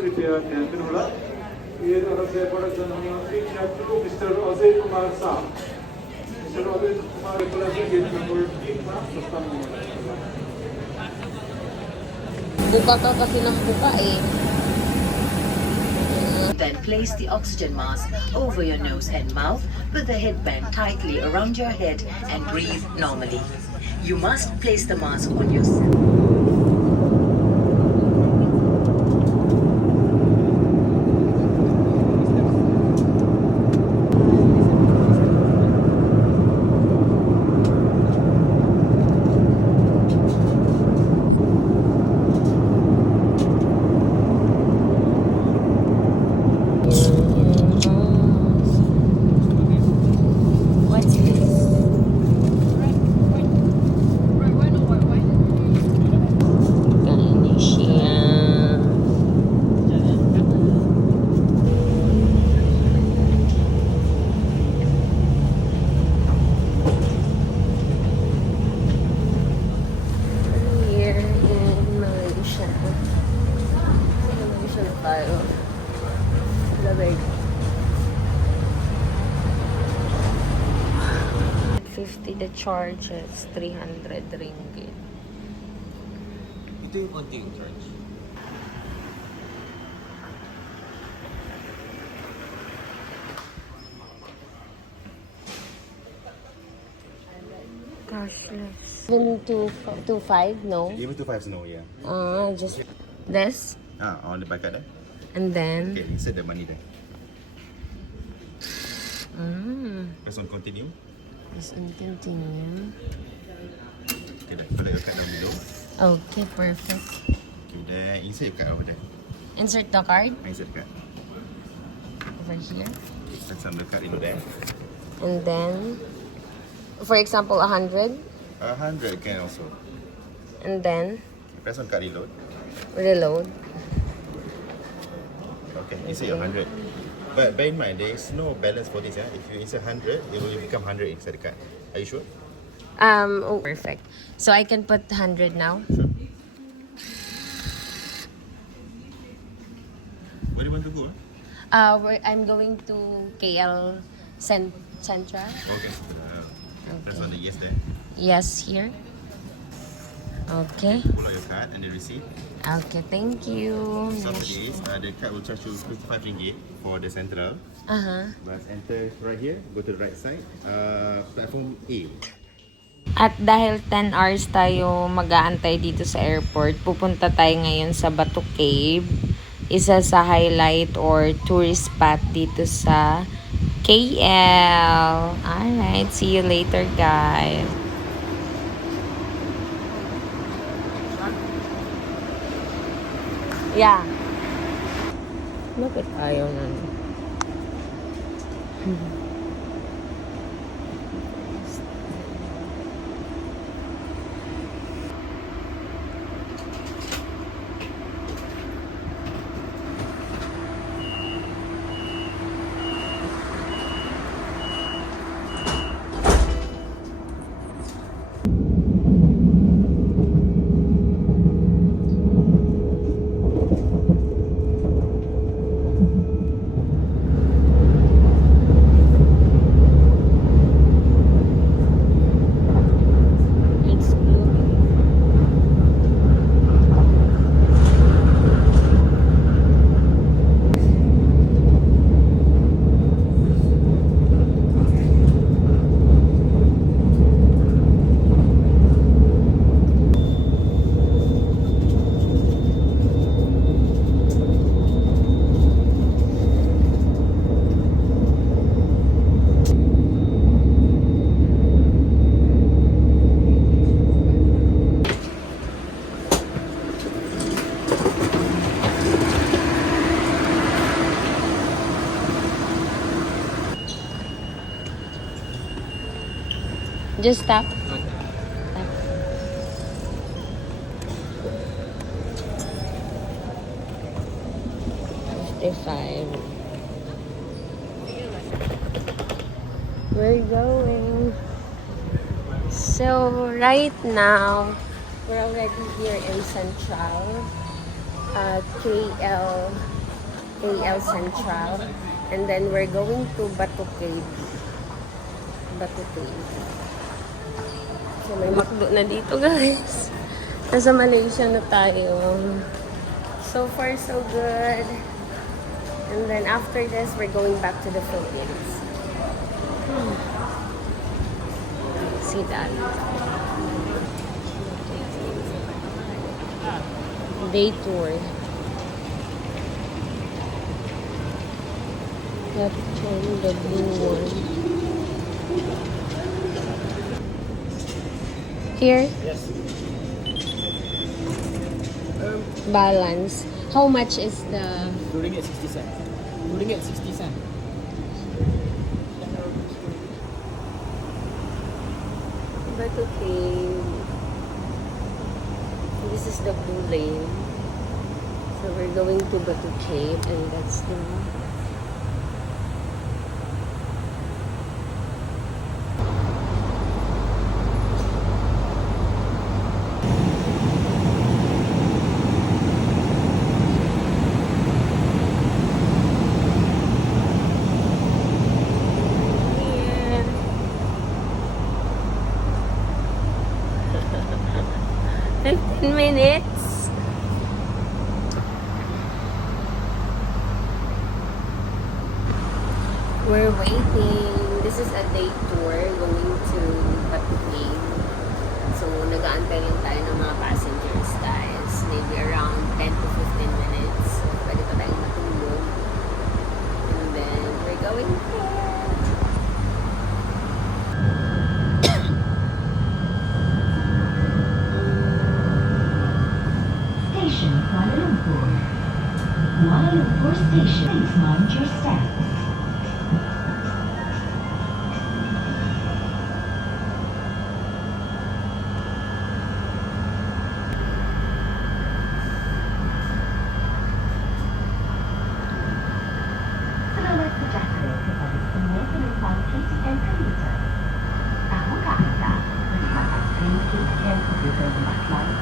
ये तरफ से production mister Ajay Kumar Shah mister Ajay Kumar gate number 3 na sasta mo. Buka ka kasi ng buka eh. Then place the oxygen mask over your nose and mouth with the headband tightly around your head and breathe normally. You must place the mask on yourself. The charges 300 ringgit. Ito yung konting charge. Cashless. Even to 5, no? Even to 5 no, yeah. Just this. On the back there. And then Okay, insert the money there. Press on continue. Let's continue. Okay, dah. Collect your card down below. Okay, perfect. Okay, then insert your card over there. Insert the card Insert the card. over here. Press on the card in there. And then, for example, 100. 100 can also. And then, Press on card reload. reload. Okay, insert your 100. But bear in mind, there is no balance for this. If you insert 100, it will become 100 inside the card. Are you sure? Oh, perfect. So I can put 100 now. Sure. Where do you want to go? I'm going to KL Central. Okay. Press on the yes there. Yes, here. Okay. Pull out your card and the receipt. Okay, thank you. So for this, the card will charge you 55 ringgit for the central. But enter right here, go to the right side, platform A. At dahil 10 hours tayo mag-aantay dito sa airport, pupunta tayo ngayon sa Batu Cave. Isa sa highlight or tourist spot dito sa KL. Alright, see you later guys. Yeah. Bakit ayaw na? Just stop. Stop. 55. We're going. So right now, we're already here in Central, KL KL Central. And then we're going to Batu Cave. Batu Cave. So may McDo na dito guys. Nasa Malaysia na tayo. So far so good. And then after this, we're going back to the Philippines. See that? Day tour. That one, the blue one. Here? Yes. Balance. How much is the... ringgit 60 cents. ringgit 60 cents. Batu Cave. This is the blue lane. So we're going to Batu Cave and that's the... Here. 15 minutes. We're waiting. This is a day tour going to Batu Cave. So, nag-aantay lang tayo ng mga passengers, guys. Maybe around 10 to 15 minutes. So, pwede pa tayong matulog. And then, we're going there. Station Kuala Lumpur. Kuala Lumpur Station. Please mind your steps. Selamat sejahtera kepada semua penumpang KTM komuter. Tahukah anda perkhidmatan train KTM komuter Backline?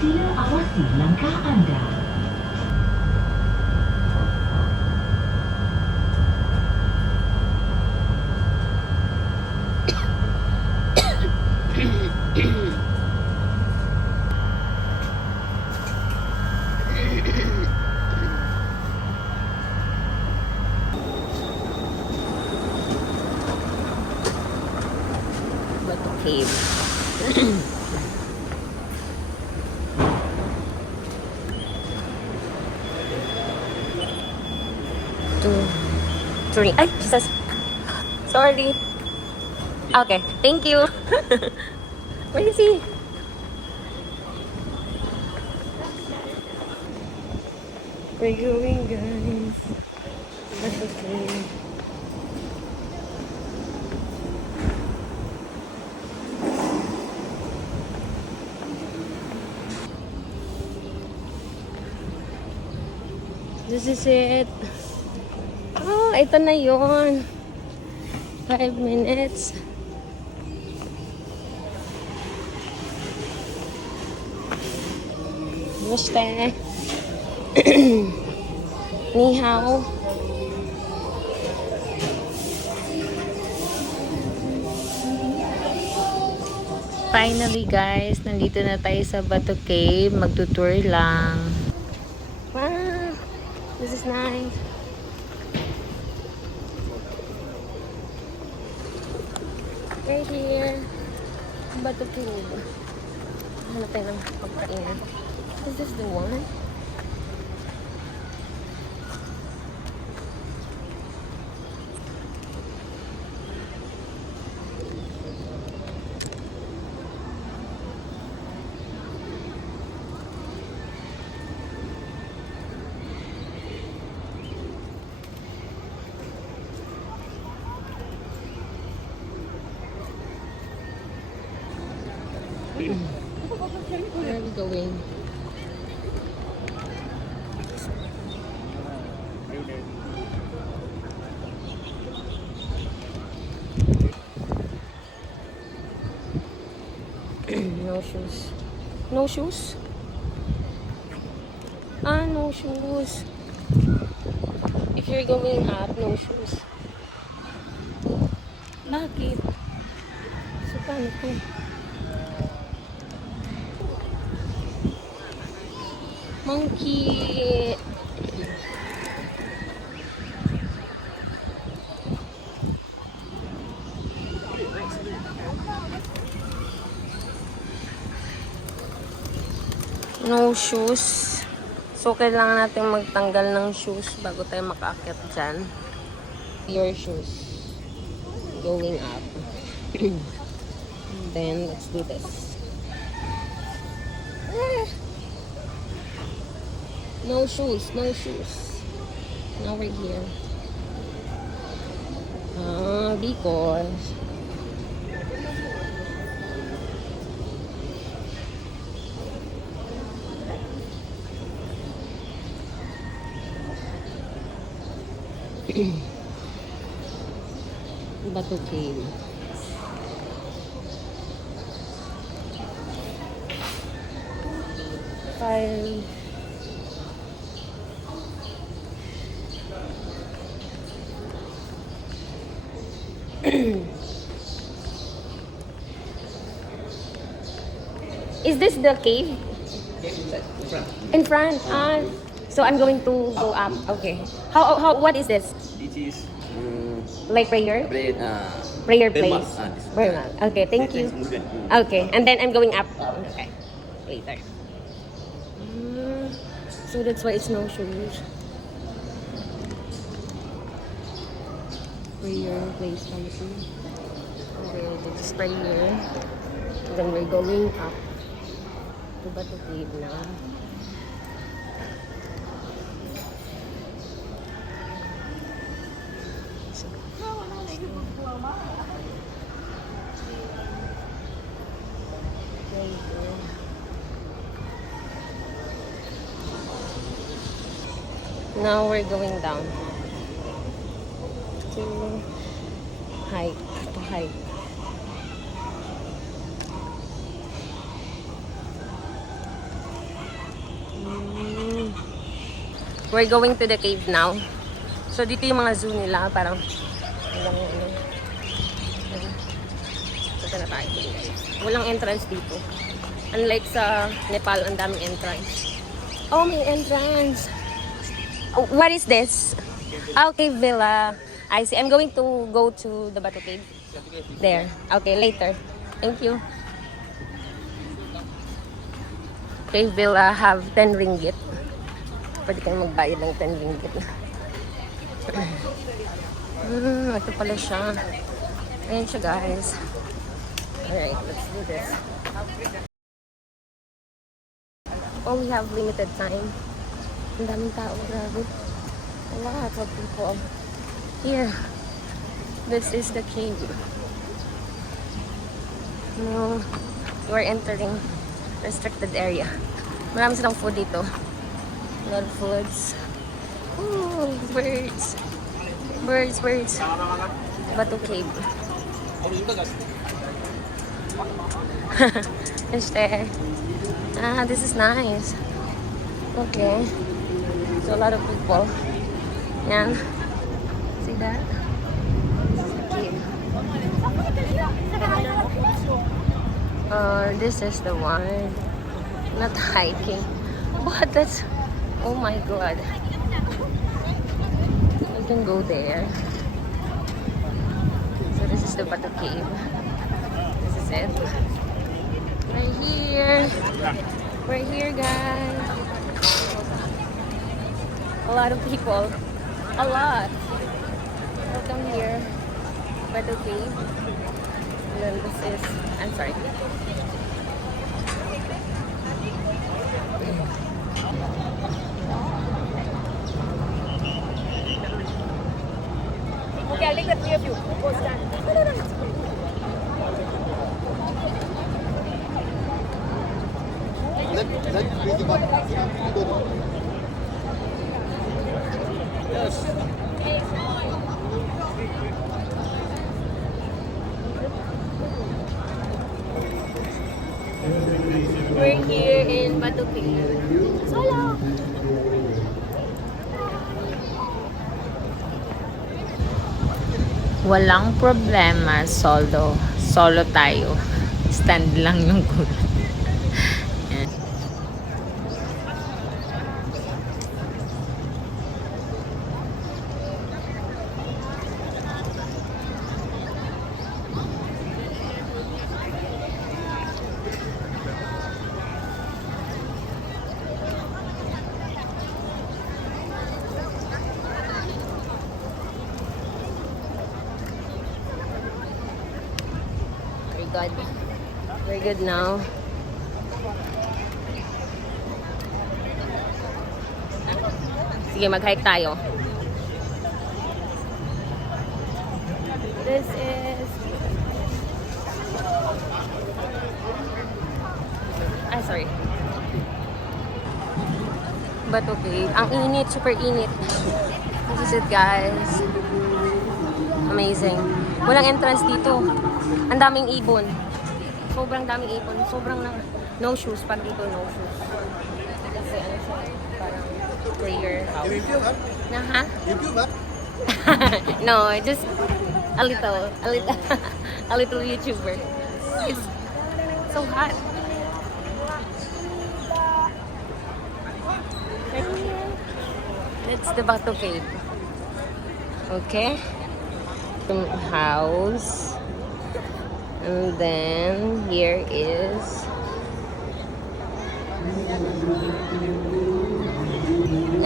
Sila awasi langkah anda. Batu Cave. Two, three. Ay, Jesus. Sorry. Okay, thank you. Where is he? We're going, guys. Batu Cave. This is it. Oh, ito na yun. 5 minutes. Namaste. Ni hao. Finally guys, nandito na tayo sa Batu Cave. Magtutour lang. Wow, this is nice. Right here, Batu Cave. Hanap tayo ng pagkain. Is this the one? Where are we going? No shoes. No shoes? no shoes. If you're going up, no shoes. Bakit? So, paano to? Monkey! No shoes. So, kailangan natin magtanggal ng shoes bago tayo makaakyat dyan. Your shoes. Going up. Then, let's do this. No shoes. No shoes. Now we're here. Because... Bato Cave. Five. Is this the cave? In front. So I'm going to go up. Okay. What is this? This is Like prayer? Prayer place. Prayer mat. Okay, thank you. Okay, and then I'm going up. Okay, later. So that's why it's no shoes. Prayer place something. Okay, just pray here. Then we're going up to Bato Cave now. Now we're going down to hike. We're going to the cave now. So dito yung mga zoo nila, parang walang entrance dito. Unlike sa Nepal, ang daming entrance. Oh, may entrance. Oh, what is this? Okay, Villa. I see. I'm going to go to the Bato Cave. There. Okay, later. Thank you. Cave Villa have 10 ringgit. Pwede kayong magbayad ng 10 ringgit. Ito pala siya. Ayan siya, guys. Alright, let's do this. Oh, we have limited time. Ang daming tao, grabe. A lot of people. Here. This is the cave. No, we're entering restricted area. Marami silang food dito. A lot of foods. Oh, birds. Birds. Bato Cave. This is nice. Okay. So a lot of people. Yan. See that? This is the cave. This is the one. Not hiking. But that's... Oh my god. You can go there. So this is the Bato Cave. This is it. Right here. We're here, guys. A lot of people. A lot. Welcome here. Bato Cave. And then this is... I'm sorry. Okay, I'll take the three of you. Go stand. We're here in Bato Cave. Solo! Walang problema, solo. Solo tayo. Stand lang yung kuya. Yan. Very good. Very good now. Sige, mag-hike tayo. This is... sorry. But okay. Ang init, super init. This is it, guys. Amazing. Walang entrance dito. Ang daming ibon. Sobrang daming ibon. Sobrang no shoes. Pag dito, no shoes. Kasi ano siya, parang prayer house. Na, ha? No, just a little YouTuber. It's so hot. It's the Batu Cave. Okay. House. And then here is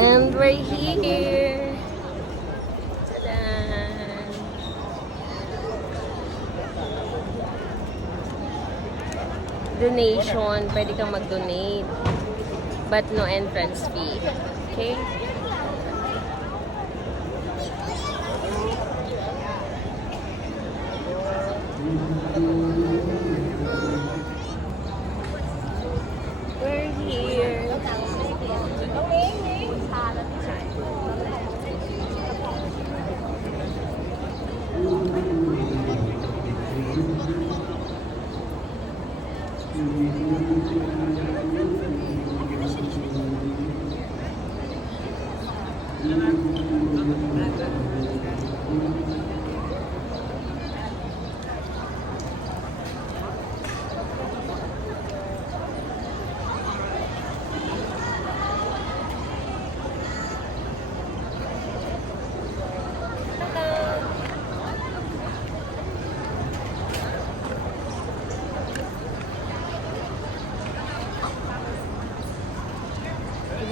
and we're here. Ta-da! Donation, pwede kang mag-donate. But no entrance fee. Okay? We're here.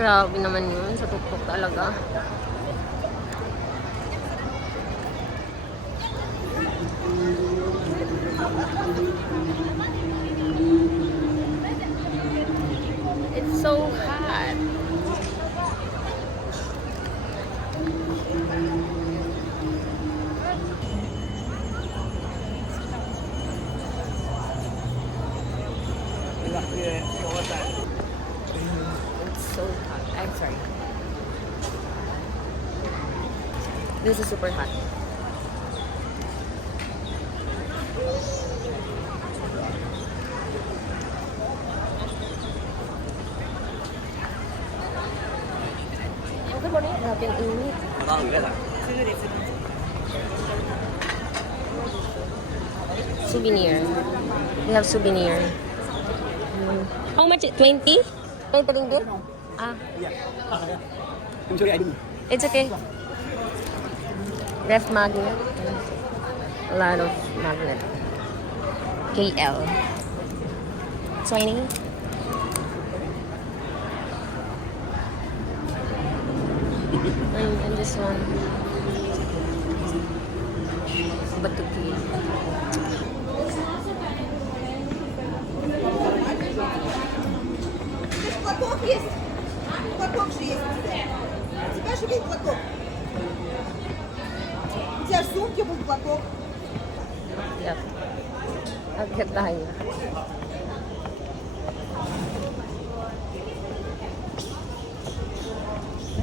Grabe naman yun. Sa tuktok talaga. It's so hot. It's so hot. I'm sorry. This is super hot. Good morning. Grabe ang init. Souvenir. We have souvenir. How much? 20? 20 ringgit? Ah. I'm sorry, I didn't. It's okay. Ref magnet. A lot of magnet. KL. 20. And this one. Batuki. Платок есть? Платок же есть. У тебя же был платок. У тебя в сумке был платок. Yep. Agad tayo.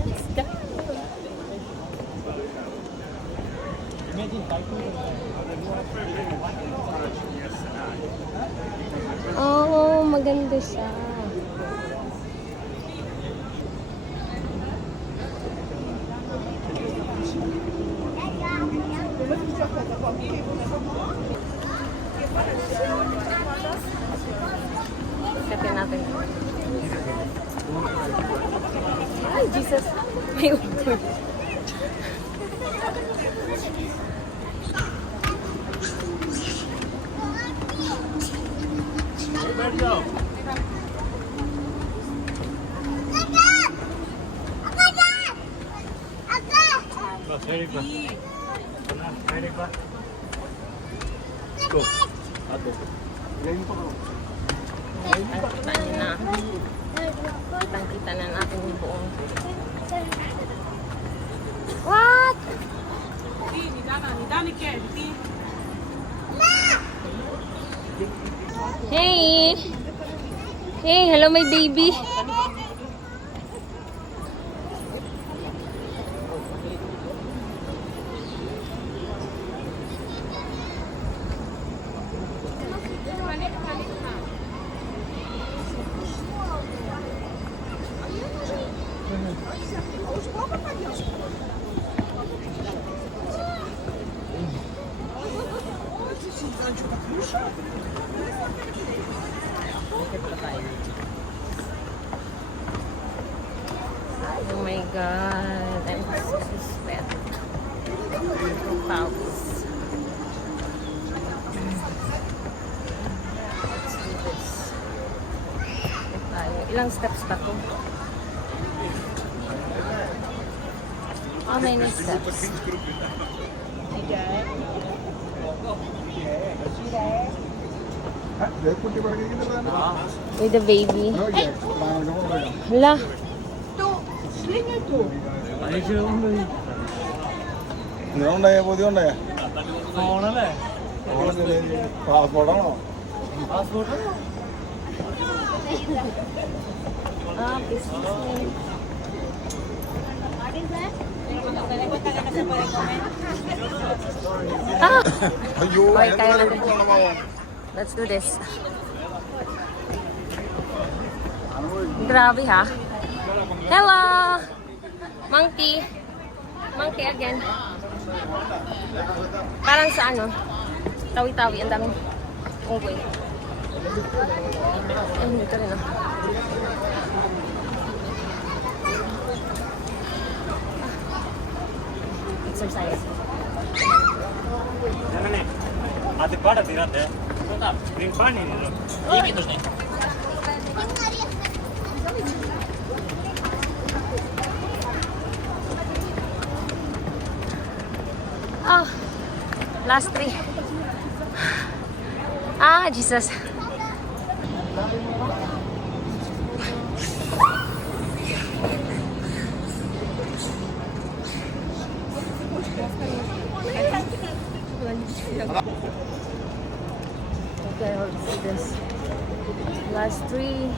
Let's go. Oh, maganda siya. Jesus. May utoy. Kitang-kita na natin yung buong. What? Hey! Hey, hello my baby. Oh my god, I'm so sweat. Pawis. Let's do this. Ilang steps pa to? How many steps? With the baby. Hala. Ah, business. Ah! Okay, kaya natin. Let's do this. Grabe ha. Hello! Monkey. Monkey again. Parang sa ano? Tawi-tawi. Ang daming unggoy. Ay, dito rin ah. Exercise. Oh, last 3. Ah, Jesus. Okay, let's do this. Last 3.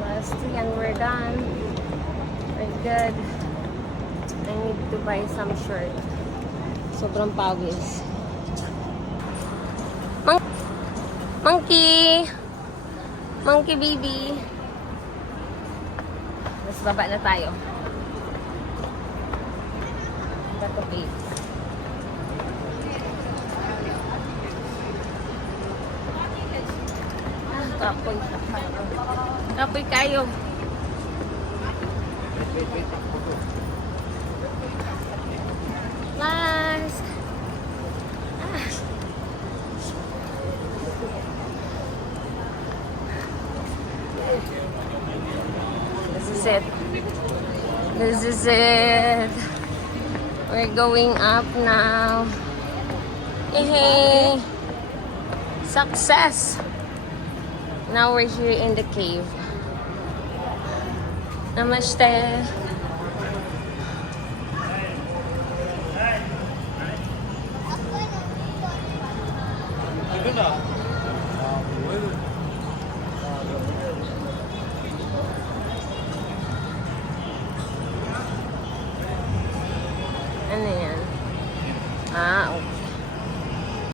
Last 3 and we're done. We're good. I need to buy some shirt. Sobrang pawis. Monkey! Monkey baby! Mas baba na tayo. Bato cave. Kapoy. Kapoy kayo. Last. This is it. This is it. We're going up now. Hey. Success. Now we're here in the cave. Namaste.